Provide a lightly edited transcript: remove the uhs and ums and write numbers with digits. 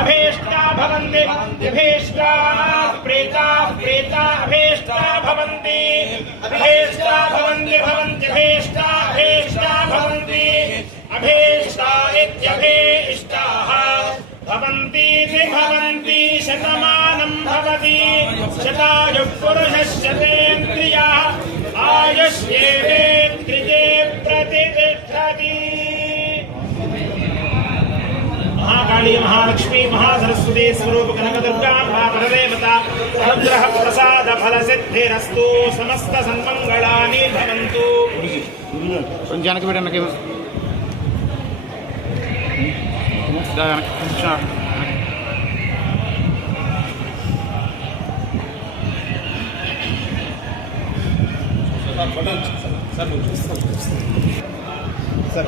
अभीष्टा भवन्ति अभीष्टा प्रेता प्रेता अभीष्टा भवन्ति अभीष्टा भवन्ति भवन्ति अभीष्टा अभीष्टा भवन्ति अभीष्टा इत्यभीष्टाः भवन्ति भवन्ति शतमानं भवति शतायुः पुरुषश्शतेन्द्रियः आयुष्येवेन्द्रिये प्रतिष्ठति। महाकाली महालक्ष्मी महासरस्वती स्वरूप कनकदुर्गा महापरदेवता अनुग्रह प्रसाद फल सिद्धिरस्तु समस्त सन्मंगलानि भवन्तु। जानकी बेटा नके सर